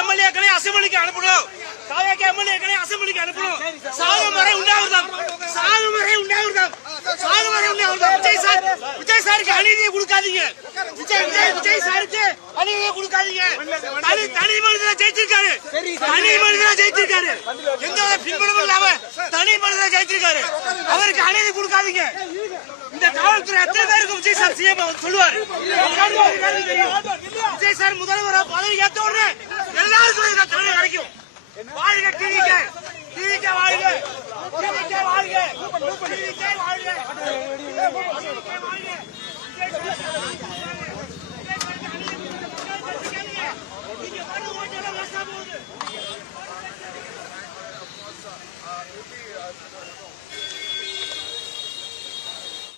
எம்எல்ஏக்களை அசெம்பிளிக்கு அனுப்பணும். தாவேக எம்எல்ஏக்களை அசெம்பிளிக்கு அனுப்பணும். சாகுமுறை உண்டாகுறதாம். விஜய் சாருக்கு அநீதியை கொடுக்காதீங்க. விஜய் சாருக்கு அநீதியை கொடுக்காதீங்க. தனி மனிதனை ஜெயிச்சிருக்காரு. எந்த பின்புலமும் இல்லாம தனி மனிதனை ஜெயிச்சிருக்காரு. அவருக்கு அநீதி கொடுக்காதீங்க. இந்த காவல்துறை எத்தனை பேருக்கு விஜய் சார் சிஎம் சொல்லுவாரு. விஜய் சார் முதல்வர் பதவி ஏற்ற உடனே எல்லாருக்கும் தனி கிடைக்கும். வாழ்க டிவிக, டிவிக வாழ்க, டிவிக வாழ்க, டிவிக வாழ்க.